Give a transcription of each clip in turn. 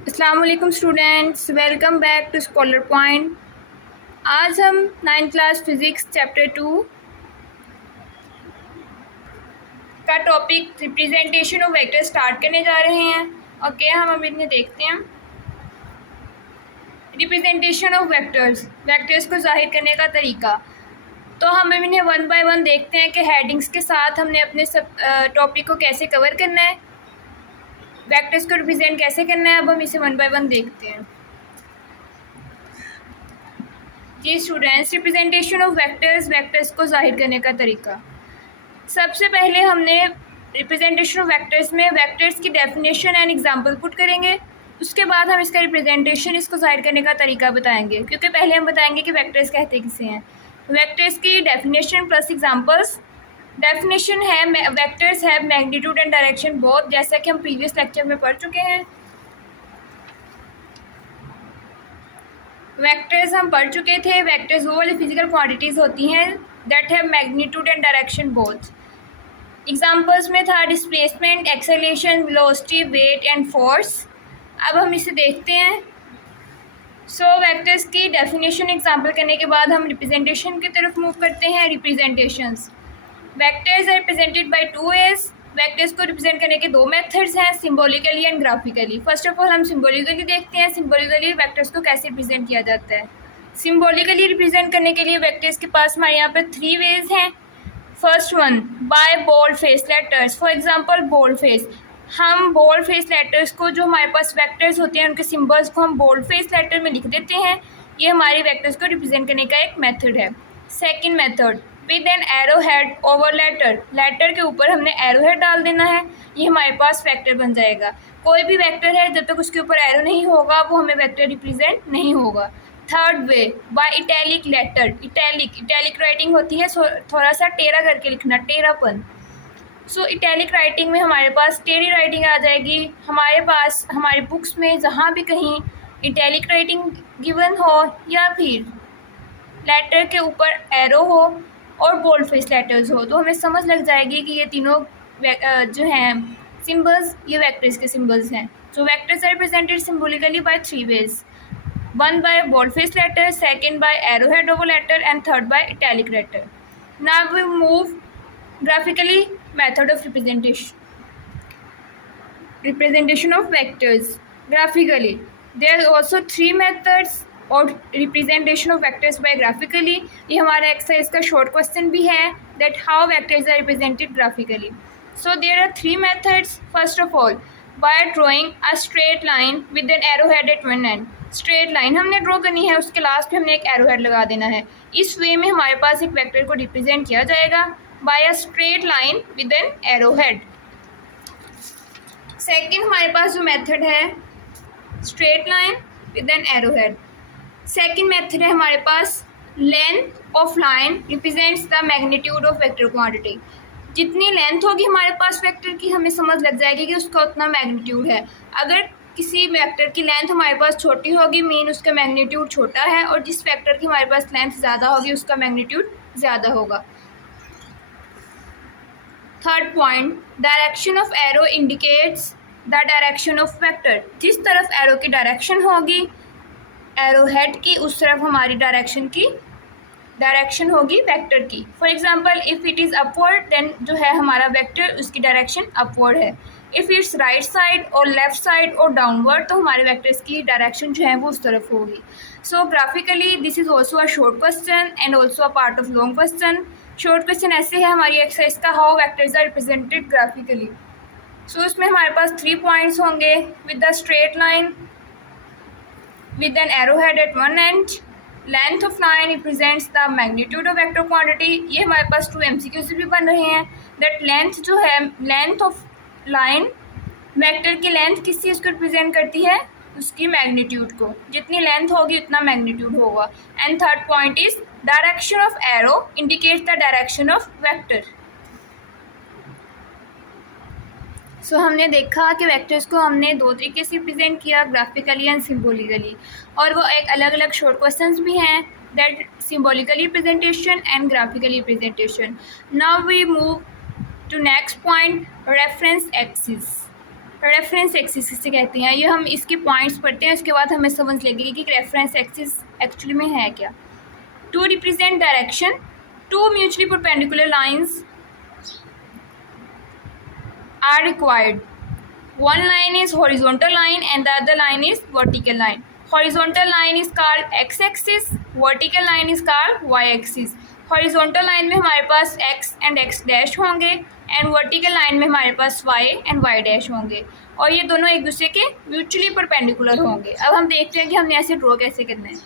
अस्सलाम वालेकुम students, welcome back to Scholar Point. आज हम 9th क्लास फिज़िक्स चैप्टर 2 का topic representation of vector start करने जा रहे हैं। ओके, हम अब इन्हें देखते हैं। रिप्रेजेंटेशन ऑफ वेक्टर्स, वेक्टर्स को जाहिर करने का तरीका। तो हम अब इन्हें वन बाय वन देखते हैं कि हेडिंग्स के साथ हमने अपने सब टॉपिक को कैसे कवर करना है, वेक्टर्स को रिप्रेजेंट कैसे करना है। अब हम इसे वन बाय वन देखते हैं। जी students, representation of vectors, vectors को जाहिर करने का तरीका। सबसे पहले हमने रिप्रेजेंटेशन ऑफ वेक्टर्स में वेक्टर्स की डेफिनेशन एंड एग्जांपल पुट करेंगे। उसके बाद हम इसका रिप्रेजेंटेशन, इसको जाहिर करने का तरीका बताएंगे, क्योंकि पहले हम बताएंगे कि वेक्टर्स कहते किसे हैं। वेक्टर्स की डेफिनेशन प्लस एग्जांपल्स। डेफिनेशन है vectors have magnitude and direction both, जैसा कि हम प्रीवियस लेक्चर में पढ़ चुके हैं। वेक्टर्स हम पढ़ चुके थे। वेक्टर्स वो वाली फिजिकल क्वांटिटीज़ होती हैं that have magnitude and direction both. Examples में था displacement, acceleration, velocity, weight and force. अब हम इसे देखते हैं। सो वेक्टर्स की डेफिनेशन एग्जाम्पल करने के बाद हम रिप्रेजेंटेशन की तरफ मूव करते हैं। Representations, vectors are represented by two ways. Vectors को रिप्रेजेंट करने के दो मेथड्स हैं, symbolically and graphically. First of all हम सिम्बॉलिकली देखते हैं। सिम्बॉलिकली वेक्टर्स को कैसे रिप्रेजेंट किया जाता है। सिम्बॉलिकली रिप्रेजेंट करने के लिए वेक्टर्स के पास हमारे यहाँ पर थ्री वेज हैं। First one, by bold face letters. For example bold face, हम बोल्ड फेस लेटर्स को, जो हमारे पास वेक्टर्स होते हैं उनके सिंबल्स को हम बोल्ड फेस लेटर में लिख देते हैं। ये हमारे वेक्टर्स को रिप्रेजेंट करने का एक मेथड है। Second method, with an arrow head over letter. Letter के ऊपर हमने एरो हेड डाल देना है, ये हमारे पास वेक्टर बन जाएगा। कोई भी वेक्टर है जब तक उसके ऊपर एरो नहीं होगा वो हमें वेक्टर रिप्रेजेंट नहीं होगा। Third way, by italic letter. Italic writing होती है थोड़ा सा टेढ़ा करके लिखना, टेढ़ापन। सो इटैलिक राइटिंग में हमारे पास टेढ़ी राइटिंग आ जाएगी। हमारे पास हमारी बुक्स में जहाँ भी कहीं इटैलिक राइटिंग गिवन हो या फिर लेटर के ऊपर एरो हो और बोल्ड फेस लेटर्स हो, तो हमें समझ लग जाएगी कि ये तीनों जो हैं सिंबल्स, ये वेक्टर्स के सिंबल्स हैं। So vectors are represented symbolically by three ways. One by boldface letter, second by arrowhead over letter, and third by italic letter. Now we move graphically method of representation. Representation of vectors graphically. There are also three methods of representation of vectors by graphically. ये हमारा exercise का short question भी है that how vectors are represented graphically. So there are three methods. First of all, by drawing a straight line with an arrowhead at one end. Straight line हमने draw करनी है, उसके last पे हमने एक arrow head लगा देना है। इस वे में हमारे पास एक वेक्टर को रिप्रेजेंट किया जाएगा by a straight line with an arrow head. Second हमारे पास जो मेथड है straight line with an arrow head. Second method है हमारे पास length of line represents the magnitude of vector quantity. जितनी लेंथ होगी हमारे पास वेक्टर की, हमें समझ लग जाएगी कि उसका उतना मैग्नीट्यूड है। अगर किसी वेक्टर की लेंथ हमारे पास छोटी होगी मीन उसका मैग्नीट्यूड छोटा है, और जिस वेक्टर की हमारे पास लेंथ ज़्यादा होगी उसका मैग्नीट्यूड ज़्यादा होगा। Third point, direction of arrow indicates the direction of vector. जिस तरफ एरो की डायरेक्शन होगी एरो हेड की, उस तरफ हमारी डायरेक्शन होगी वेक्टर की। For example if it is upward then जो है हमारा वेक्टर उसकी डायरेक्शन अपवर्ड है। इफ़ इट्स राइट साइड और लेफ्ट साइड और डाउनवर्ड तो हमारे वेक्टर्स की डायरेक्शन जो है वो उस तरफ होगी। So graphically this is also a short question and also a part of long question. Short question ऐसे है हमारी एक्सरसाइज का, how vectors are represented graphically. So इसमें हमारे पास 3 पॉइंट्स होंगे, with the straight line, with an arrowhead at one end, length of line represents the magnitude of vector quantity। ये हमारे पास 2 MCQs भी बन रहे हैं that length जो है, length of line, वेक्टर की लेंथ किस चीज़ को रिप्रेजेंट करती है, उसकी मैग्नीट्यूड को। जितनी लेंथ होगी उतना मैग्नीट्यूड होगा। And third point is direction of arrow indicates the direction of vector. So हमने देखा कि वेक्टर्स को हमने दो तरीके से रिप्रेजेंट किया, ग्राफिकली एंड सिम्बोलिकली, और वो एक अलग अलग शॉर्ट क्वेश्चंस भी हैं that symbolically representation and graphically representation. Now we move to next point, reference axis. Reference axis किसे कहते हैं, ये हम इसके पॉइंट्स पढ़ते हैं, उसके बाद हमें समझ लगेगी कि रेफरेंस एक्सिस एक्चुअली में है क्या। To represent direction, two mutually perpendicular lines are required. One line is horizontal line and the other line is vertical line. Horizontal line is called x-axis, vertical line is called y-axis. Horizontal line में हमारे पास x and x dash होंगे and vertical line में हमारे पास y and y dash होंगे और ये दोनों एक दूसरे के म्यूचुअली परपेंडिकुलर होंगे। अब हम देखते हैं कि हमने ऐसे ड्रॉ कैसे करना है।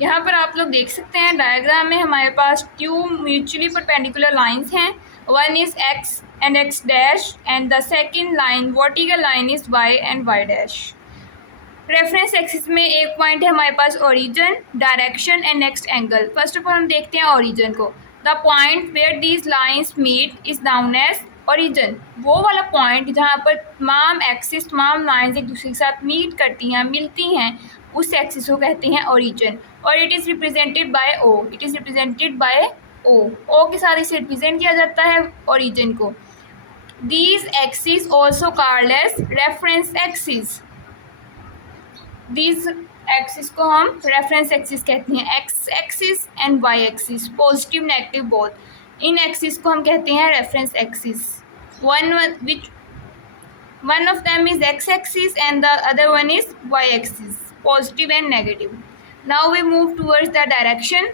यहाँ पर आप लोग देख सकते हैं डायग्राम में हमारे पास टू म्यूचुअली परपेंडिकुलर लाइंस हैं, one is x and x dash and the second line vertical line is y and y dash. Reference axis में एक पॉइंट है हमारे पास origin, direction and next angle. First of all हम देखते हैं origin को। The point where these lines meet is known as origin. वो वाला पॉइंट जहाँ पर तमाम एक्सिस तमाम लाइंस एक दूसरे के साथ मीट करती हैं, मिलती हैं, उस एक्सिस को कहते हैं ओरिजिन और it is represented by O. It is represented by O. O के साथ इसे रिप्रेजेंट किया जाता है ओरिजिन को। These axes also called as reference axis. These axis को हम reference axis कहते हैं। X axis and Y axis, positive negative both. In axis को हम कहते हैं reference axis. One of them is X axis and the other one is Y axis, positive and negative. Now we move towards the direction.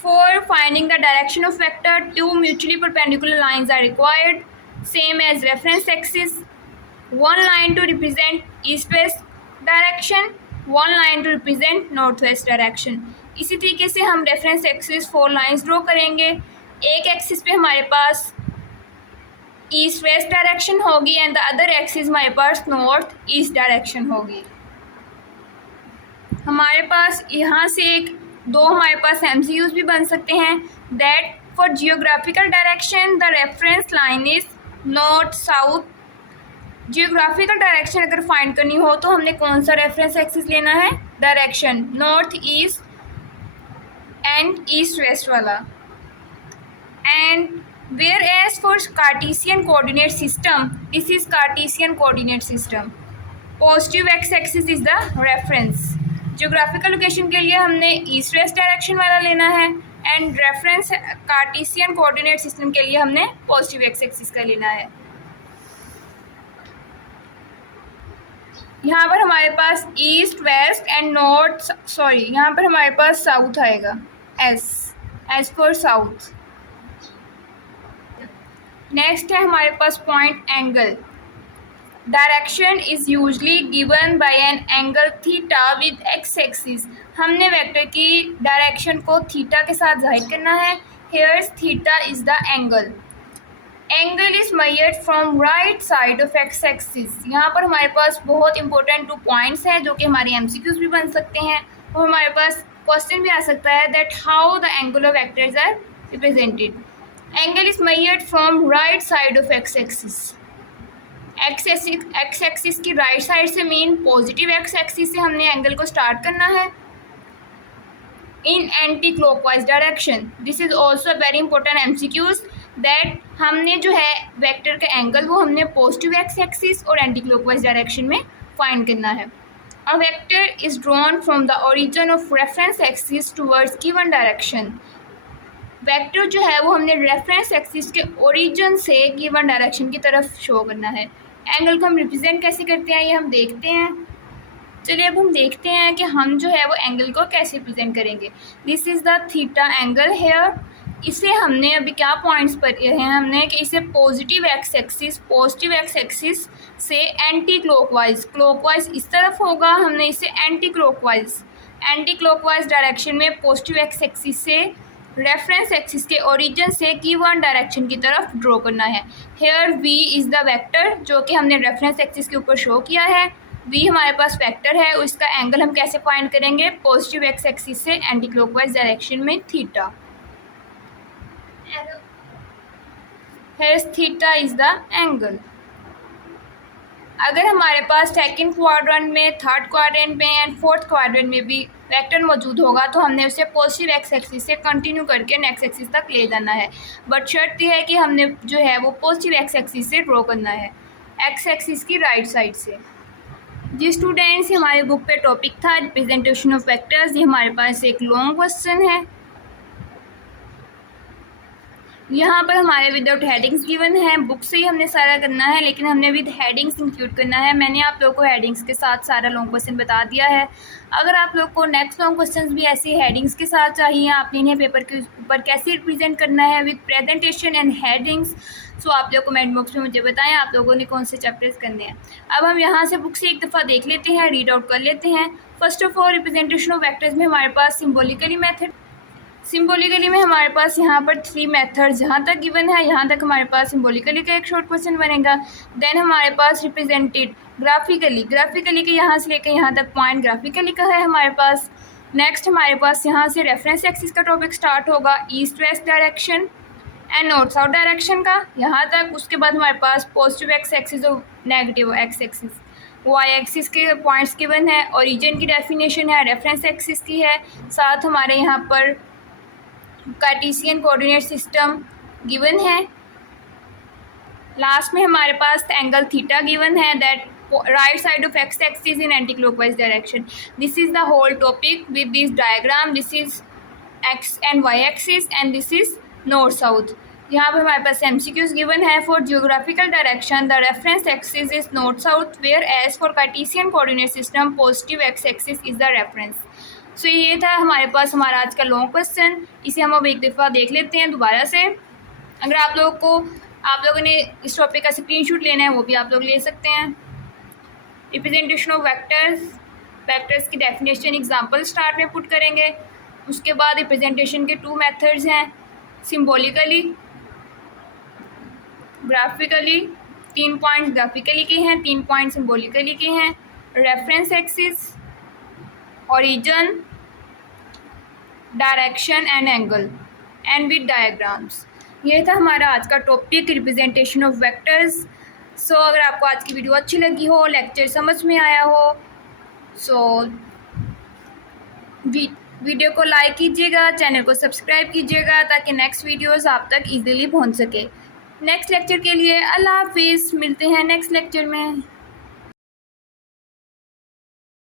For finding the direction of vector, two mutually perpendicular lines are required, same as reference axis. One line to represent east-west direction, one line to represent north-west direction. इसी तरीके से हम reference axis 4 lines draw करेंगे। एक axis पे हमारे पास east west direction होगी एंड द अदर एक्सिस हमारे पास नॉर्थ ईस्ट डायरेक्शन होगी। हमारे पास यहाँ से दो हमारे पास MCQs भी बन सकते हैं। That for geographical direction the reference line is north south. Geographical direction अगर फाइंड करनी हो तो हमने कौन सा रेफरेंस एक्सिस लेना है? Direction north east and east west वाला। And whereas for Cartesian coordinate system, this is Cartesian coordinate system. Positive x axis is the reference. Geographical location के लिए हमने ईस्ट वेस्ट डायरेक्शन वाला लेना है and reference Cartesian coordinate system के लिए हमने पॉजिटिव एक्स एक्सिस का लेना है। यहाँ पर हमारे पास east west and north, sorry यहाँ पर हमारे पास साउथ आएगा, एस फॉर साउथ। नेक्स्ट है हमारे पास point angle. Direction is usually given by an angle theta with X axis. हमने वेक्टर की डायरेक्शन को थीटा के साथ जाहिर करना है। Here's theta is the angle. Angle is measured from right side of x axis. यहाँ पर हमारे पास बहुत इंपॉर्टेंट 2 पॉइंट्स हैं जो कि हमारे MCQs भी बन सकते हैं और हमारे पास क्वेश्चन भी आ सकता है that how the angle of vectors are represented. Angle is measured from right side of x axis. X axis की राइट साइड से मीन पॉजिटिव एक्स एक्सिस से हमने एंगल को स्टार्ट करना है in anti clockwise direction. This is also very important MCQs that हमने जो है वेक्टर का एंगल वो हमने पॉजिटिव एक्स एक्सिस और एंटी क्लॉकवाइज डायरेक्शन में फाइंड करना है। A vector is drawn from the origin of reference axis towards given direction. Vector जो है वो हमने रेफरेंस एक्सिस के ओरिजिन से गिवन डायरेक्शन की तरफ शो करना है। एंगल को हम रिप्रेजेंट कैसे करते हैं ये हम देखते हैं। चलिए अब हम देखते हैं कि हम जो है वो एंगल को कैसे रिप्रेजेंट करेंगे। This is the theta angle hair. इसे हमने अभी क्या पॉइंट्स पढ़े हैं हमने कि इसे पॉजिटिव एक्स एक्सिस से एंटी क्लॉकवाइज इस तरफ होगा, हमने इसे एंटी क्लॉकवाइज डायरेक्शन में पॉजिटिव एक्स एक्सिस से रेफरेंस एक्सिस के ओरिजिन से गिवन डायरेक्शन की तरफ ड्रॉ करना है। Here V is the vector जो कि हमने रेफरेंस एक्सिस के ऊपर शो किया है। V हमारे पास वेक्टर है, उसका एंगल हम कैसे फाइंड करेंगे? पॉजिटिव एक्स एक्सिस से एंटी क्लॉकवाइज डायरेक्शन में theta. Here theta is the angle. अगर हमारे पास सेकंड क्वाड्रेंट में, थर्ड क्वाड्रेंट में एंड फोर्थ क्वाड्रेंट में भी वेक्टर मौजूद होगा तो हमने उसे पॉजिटिव एक्स एक्सिस से कंटिन्यू करके नेक्स्ट एक्सिस तक ले जाना है, बट शर्त यह है कि हमने जो है वो पॉजिटिव एक्स एक्सिस से ड्रॉ करना है, एक्स एक्सिस की राइट साइड से। जी स्टूडेंट्स, हमारे बुक पे टॉपिक था रिप्रेजेंटेशन ऑफ वेक्टर्स। ये हमारे पास एक लॉन्ग क्वेश्चन है, यहाँ पर हमारे विदाउट हेडिंग्स गिवन है। बुक से ही हमने सारा करना है, लेकिन हमने विद हेडिंग्स इंक्लूड करना है। मैंने आप लोगों को हेडिंग्स के साथ सारा लॉन्ग क्वेश्चन बता दिया है। अगर आप लोग को नेक्स्ट लॉन्ग क्वेश्चंस भी ऐसे हेडिंग्स के साथ चाहिए, आपने इन्हें पेपर के ऊपर कैसे रिप्रेजेंट करना है विद प्रेजेंटेशन एंड हेडिंग्स, सो आप लोग कमेंट बॉक्स में मुझे बताएं आप लोगों ने कौन से चैप्टर्स करने हैं। अब हम यहाँ से बुक से एक दफ़ा देख लेते हैं, रीड आउट कर लेते हैं। First of all, representation of vectors में हमारे पास सिम्बोलिकली मेथड, सिम्बोलिकली में हमारे पास यहाँ पर 3 मेथड जहाँ तक गिवन है, यहाँ तक हमारे पास सिम्बोलिकली का एक शॉर्ट क्वेश्चन बनेगा। देन हमारे पास रिप्रेजेंटेड ग्राफिकली, ग्राफिकली के यहाँ से लेकर यहाँ तक पॉइंट ग्राफिकली का है हमारे पास। नेक्स्ट हमारे पास यहाँ से रेफरेंस एक्सिस का टॉपिक स्टार्ट होगा, east west direction and north south direction का यहाँ तक। उसके बाद हमारे पास पॉजिटिव एक्स एक्सिस और negative x axis, y axis के पॉइंट्स गिवन है, ओरिजिन की डेफिनेशन है, रेफरेंस एक्सिस की है, साथ हमारे यहाँ पर कार्टेशियन कोऑर्डिनेट सिस्टम गिवन है। लास्ट में हमारे पास एंगल थीटा गिवन है, that right side of x axis in anti clockwise direction. This is the whole topic with this diagram. This is X and Y axis and this is north south. यहाँ पर हमारे पास MCQs given है। For geographical direction the reference axis is north south, whereas for Cartesian coordinate system positive x axis is the reference. So ये था हमारे पास हमारा आज का लॉन्ग क्वेश्चन। इसे हम अब एक दफ़ा देख लेते हैं दोबारा से। अगर आप लोगों ने इस टॉपिक का स्क्रीनशॉट लेना है वो भी आप लोग ले सकते हैं। रिप्रेजेंटेशन ऑफ वेक्टर्स, वेक्टर्स की डेफिनेशन एग्जांपल स्टार्ट में पुट करेंगे। उसके बाद रिप्रेजेंटेशन के 2 मेथड्स हैं, सिम्बोलिकली, ग्राफिकली। 3 पॉइंट ग्राफिकली के हैं, 3 पॉइंट सिम्बोलिकली के हैं। Reference axis, origin, direction and angle and with diagrams. ये था हमारा आज का टॉपिक रिप्रेजेंटेशन ऑफ वेक्टर्स। सो अगर आपको आज की वीडियो अच्छी लगी हो, लेक्चर समझ में आया हो, सो वीडियो को लाइक कीजिएगा, चैनल को सब्सक्राइब कीजिएगा ताकि नेक्स्ट वीडियोस आप तक इजीली पहुंच सके। नेक्स्ट लेक्चर के लिए अल्लाह हाफिज़, मिलते हैं नेक्स्ट लेक्चर में।